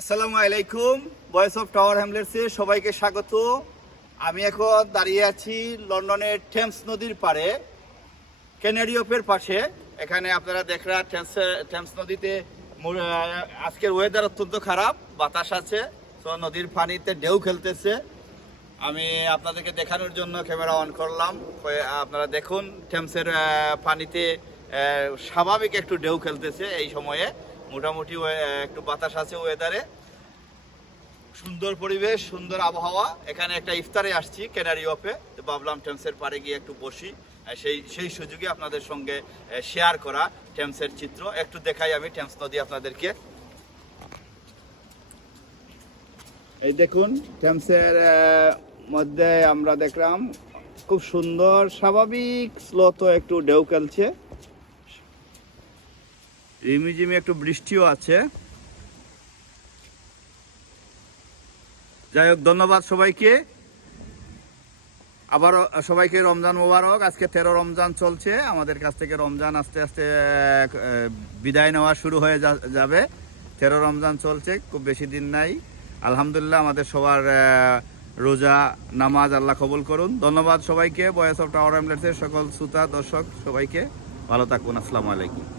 আসসালামু আলাইকুম voice of tower হ্যামলেটসে সবাইকে স্বাগত। আমি এখন দাঁড়িয়ে আছি লন্ডনের টেমস নদীর পাড়ে ক্যানারিওপের পাশে। এখানে আপনারা দেখরা টেমস টেমস নদীতে আজকের ওয়েদার অত্যন্ত খারাপ, বাতাস আছে, তো নদীর পানিতে ঢেউ খেলতেছে। আমি আপনাদেরকে দেখানোর জন্য ক্যামেরা অন করলাম। আপনারা দেখুন টেমসের পানিতে স্বাভাবিক একটু ঢেউ খেলতেছে এই সময়ে। মোটামুটি একটু বাতাস আছে ওয়েদারে সুন্দর পরিবেশ, সুন্দর আবহাওয়া। এখানে একটা ইফতারে আসছি ক্যানারি অফে তো ভাবলাম টেমসের পাড়ে গিয়ে একটু বসি। সেই সেই সুযোগে আপনাদের সঙ্গে শেয়ার করা টেমসের চিত্র। একটু দেখাই আমি টেমস নদী আপনাদেরকে। এই দেখুন টেমসের মধ্যে আমরা দেখলাম, খুব সুন্দর, স্বাভাবিক স্লোত একটু ঢেউ খেলছে। রিমিঝিমি একটু বৃষ্টিও আছে। যাই হোক, ধন্যবাদ সবাইকে। আবার সবাইকে রমজান মোবারক। আজকে তেরো রমজান চলছে। আমাদের কাছ থেকে রমজান আস্তে আস্তে বিদায় নেওয়া শুরু হয়ে যাবে। তেরো রমজান চলছে, খুব বেশি দিন নাই। আলহামদুলিল্লাহ, আমাদের সবার রোজা, নামাজ আল্লাহ কবুল করুন। ধন্যবাদ সবাইকে। বয়েস অফ টাওয়ার সকল শ্রোতা, দর্শক সবাইকে। ভালো থাকুন। আসসালামু আলাইকুম।